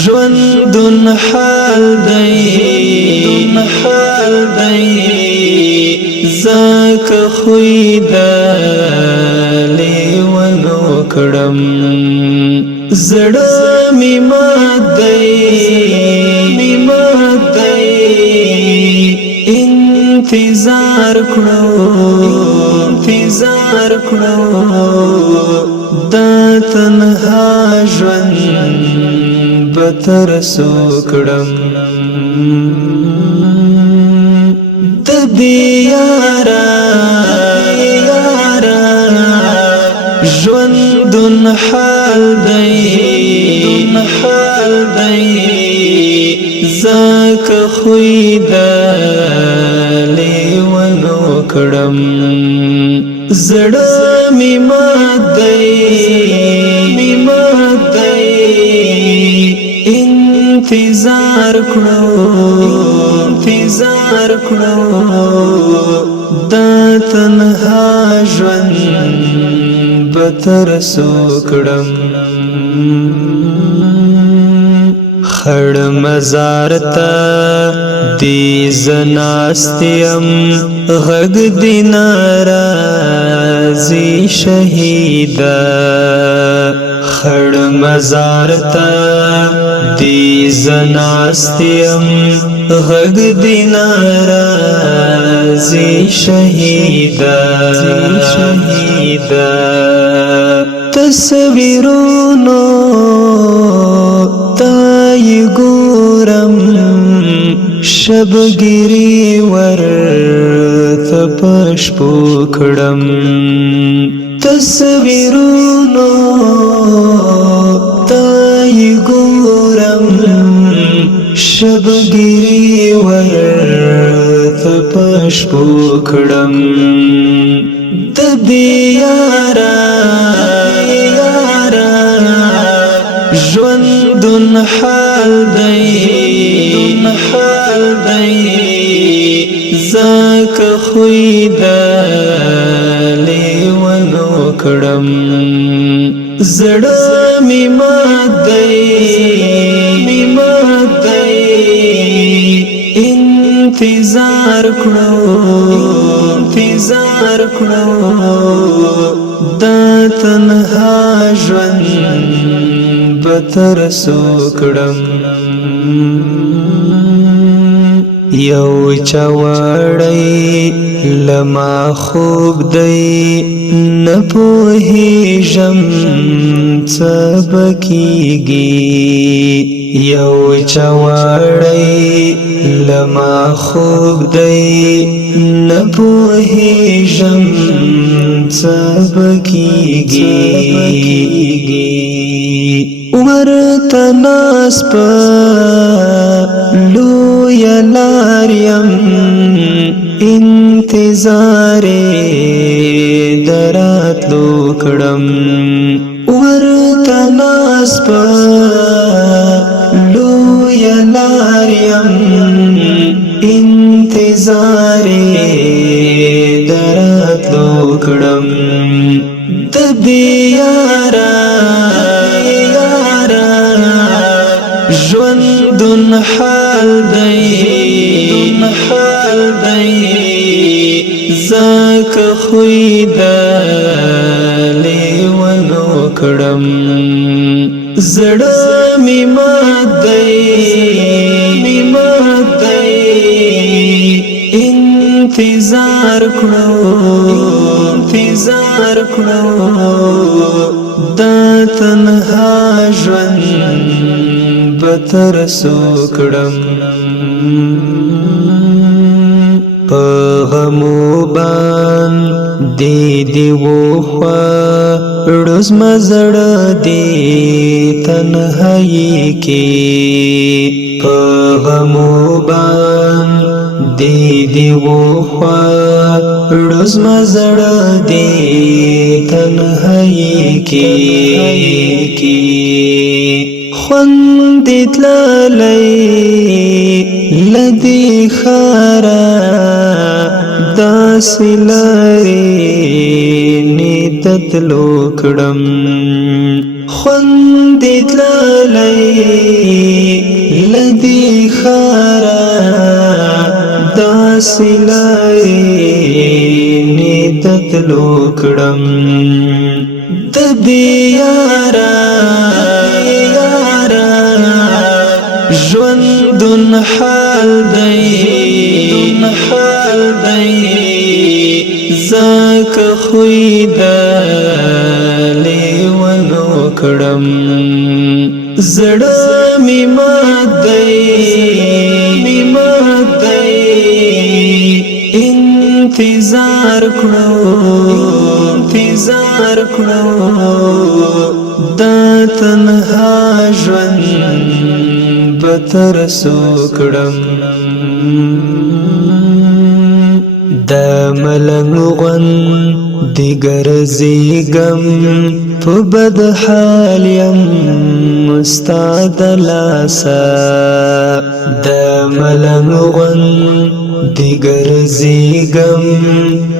ژوندون حال دی زاک خوی دا لیونو کړم زړه می مات دی انتظار کړو دا تنها ژوند بتر سو کړم د دیارا ژوندون حال دی زاک خوی دا لیونو کړم زړه می مات دی انتظار کړو دا تنها ژوند بتر سو کړم خړ مزار ته دی زناستیم غږ دی ناراضي شهیدا خړ مزار ته دی زناستیم غږ دی ناراضي شهیدا تصویرونو تای ګورم شبګری ورته پشپو کړم تصویرونو تای ګورم شبګری ورته پشپو کړم د دیارا ژوندون حال دی زاک خوی دا لیونو کړم زړه می مات دی انتظار کړو دا تنها ژوند بتر سو کړم یو چوړی لما خوب دی نه پوهیږم څه بکیږي یو چوړی لما خوب دی نه پوهیږم څه بکیږي ورته ناس په لویه لاریم انتظار دراتلو کړم ورته ناس په لویه لاریم انتظار دراتلو کړم د دیارا ژوندون حال دی زاک خوی دا لیونو کړم زړه می مات دی انتظار کړو دا تنها ژوند بتر سو کړم په غمو باندې دی وخوا روز مزړه دی تنهایی کې په غمو باندې دی وخوا روز مزړه دی تنهایی کې خوند تللی لدی خارا داسې لارې نیت تلو کړم خوند دې تللی له دې ښاره داسې لارې نیت تلو کړم د بې یاره ژوندون حال دی ځکه خوی د لیونو کړم زړه مې مات دی انتظار کړو دا تنها ژوند به تر څو کړم د ملنګ غوندې ګرځېږم په بد حال یم ستا د لاسه د ملنګ غوندې ګرځېږم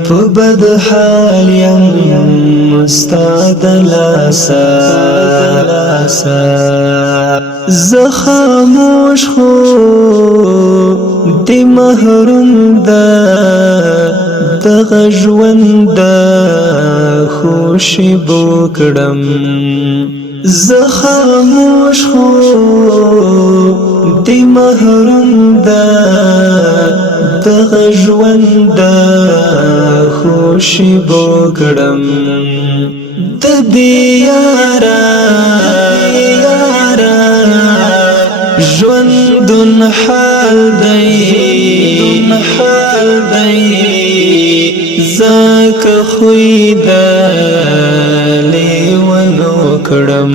په بد حال یم ستا د لاسه زه خاموش خو د محروم دغه ژوند خوشبو کړم زه خاموش خو د محروم دغه ژوند خوشبو کړم د بې یاره ژوندون حال دی ځکه خوی د لیونو کړم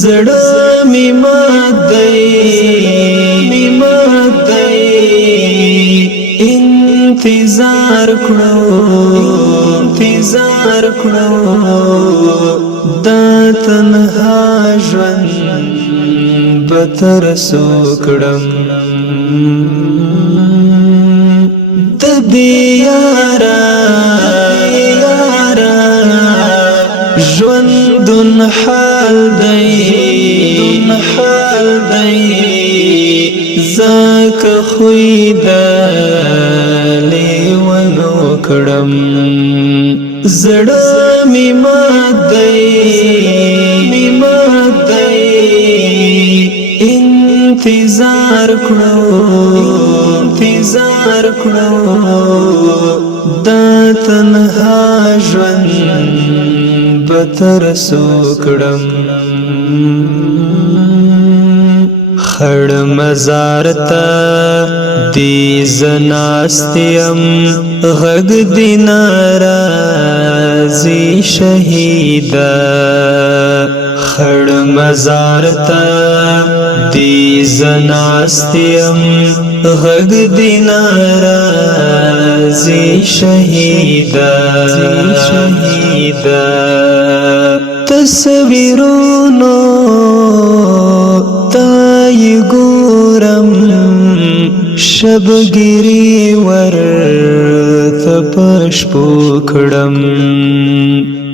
زړه مې مات دی انتظار کړو دا تنها ژوند به تر څو کړم د بې یاره ژوندون حال دی ځکه خوی د لیونو کړم زړه مې مات دی انتظار کړو دا تنها ژوند به تر څو کړم خړ مزار ته دې زه ناست یم غږ دې ناراضي شهیده خړ مزار ته دې زه ناست یم غږ دې ناراضي شهیده تصویرونو تای ګورم شبګیري ورته پشپو کړم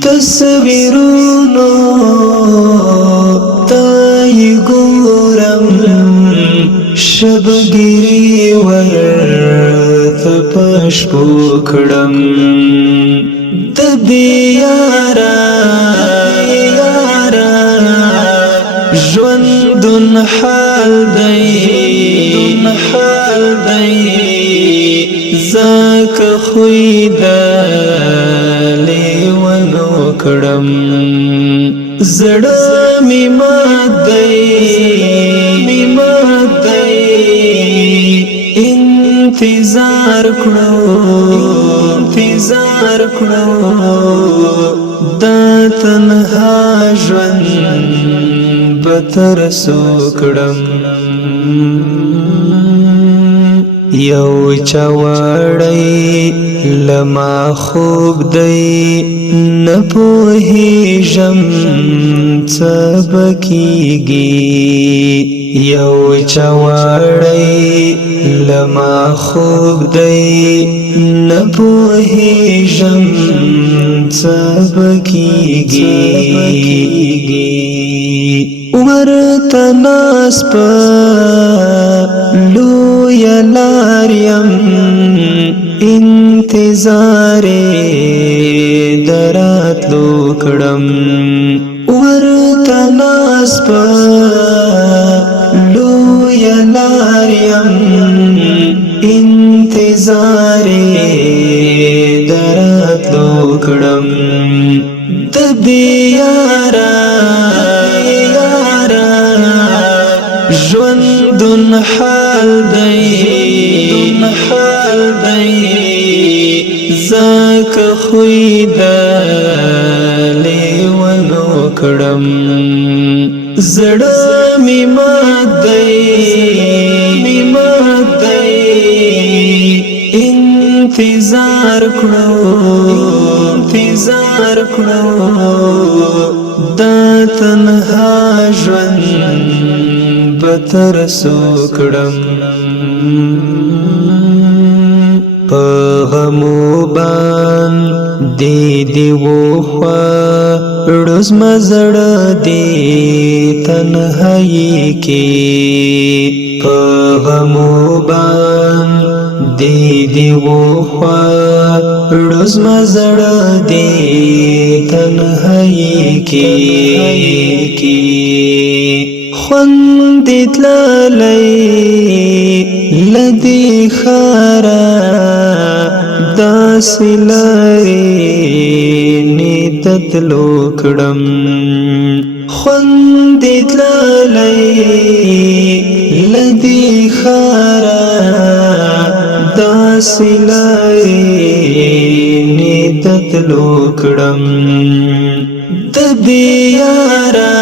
تصویرونو تای ګورم شبګیري ورته پشپو کړم د بې یاره ژوندون حال دی ځکه خوی د لیونو کړم زړه مې مات دی انتظار کړو دا تنها ژوند به تر څو کړم یو چا وړی لما خوب دی نپوهیږم څه به کیږي یو چواړی لما خوب دی نپوهیږم څه به کیږي ورته ناست په لویه لار یم انتظار د راتلو کړم ورته ناست په لویه لار یم انتظار د راتلو کړم د بیاره ژوندون حال دی زکه خوی د لیونو کړم زړه می مات دی انتظار کړو دا تنها ژوند بتر سو کړم په غمو باندې دی وخوا روز مزړه دی تنهایی کې په غمو باندې دی وخوا روز مزړه دی تنهایی کې خوند تللی لدی خارا داسې لارې نیت تلو کړم خوند تللی لدی خارا داسې لارې نیت تلو کړم د بیاره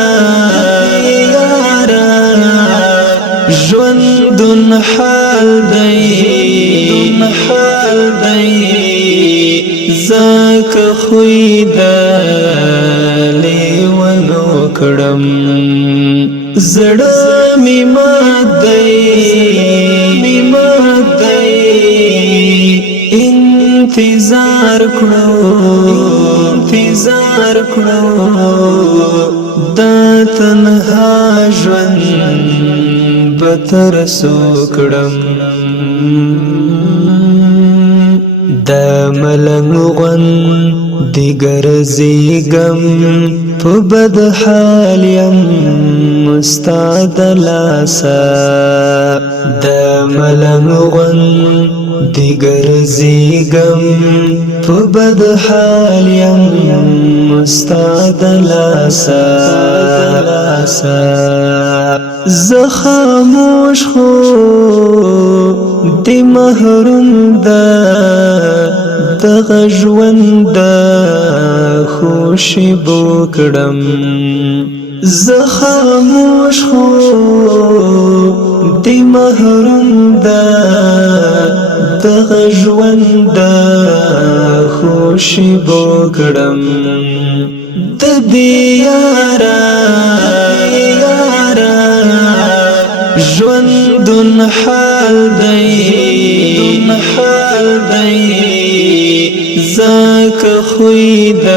ژوندون حال دی زکه خوی د لیونو کړم زړه می مات دی انتظار کړو دا تنها ژوند بتر سو کړم د ملنګ غوندې ګرځېږم په بد حال یم ستا د لاسه د ملنګ غوندې ګرځېږم په بد حال یم ستا د لاسه زه خاموش خو د محروم دغه ژوند خوشبو کړم زه خاموش خو د محروم دغه ژوند خوشبو کړم د بیاره ژوندون حال دی زکه خوی د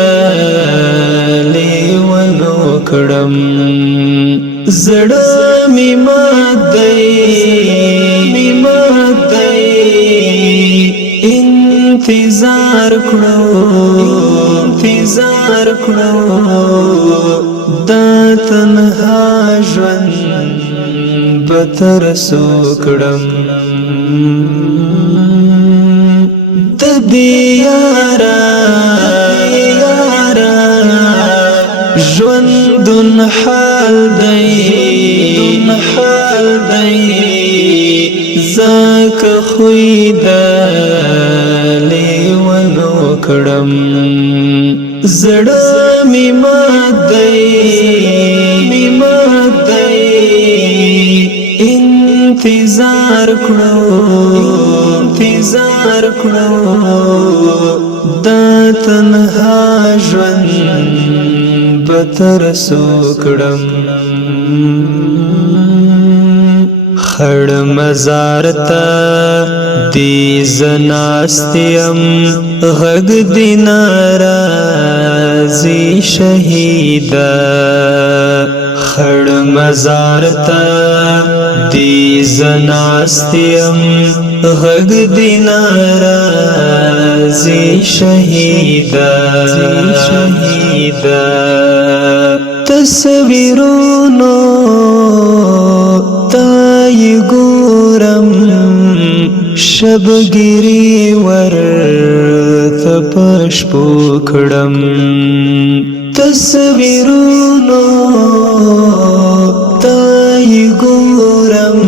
لیونو کړم زړه می مات دی انتظار کړو دا تنها ژوند بتر سو کړم د بیاره ژوندون حال دی زکه خوی د لیونو کړم زړه می مات دی انتظار کړو دا تنها ژوند به تر څو کړم خړ مزار ته دی زناستیم غږ دی ناراضي شهیدا خړ مزار ته دی زناستیم غږ دی ناراضي شهیدا تصویرونو تای ګورم شبګری ورته پشپو کړم تصویرونو تای ګورم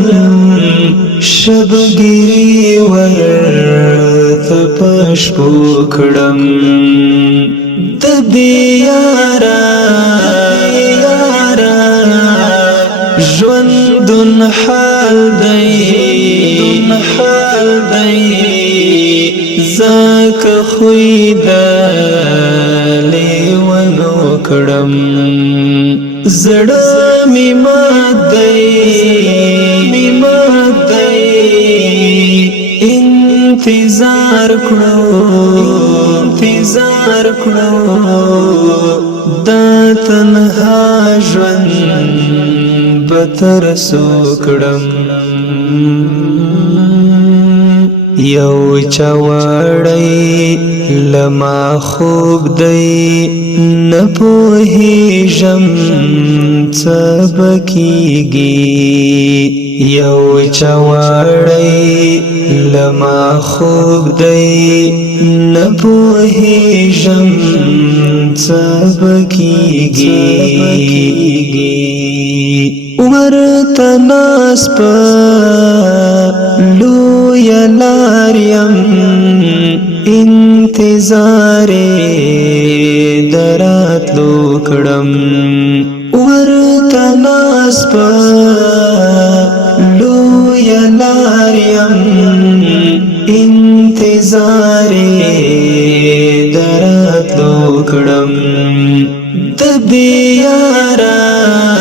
شبګری ورته پشپو کړم د دې یارا ژوندون حال دی زاک خوی دا لیونو کړم زړه می مات دی انتظار کړو دا تنها ژوند به تر څو کړم یو چاوړی لما خوب دی نه پوهیږم څه به کیږي یو چاوړی لما خوب دی نه پوهیږم څه به کیږي ورته ناس په لویه لاریم انتظار د راتلو کړم ورته ناس په لویه لاریم انتظار د راتلو کړم د دې یارا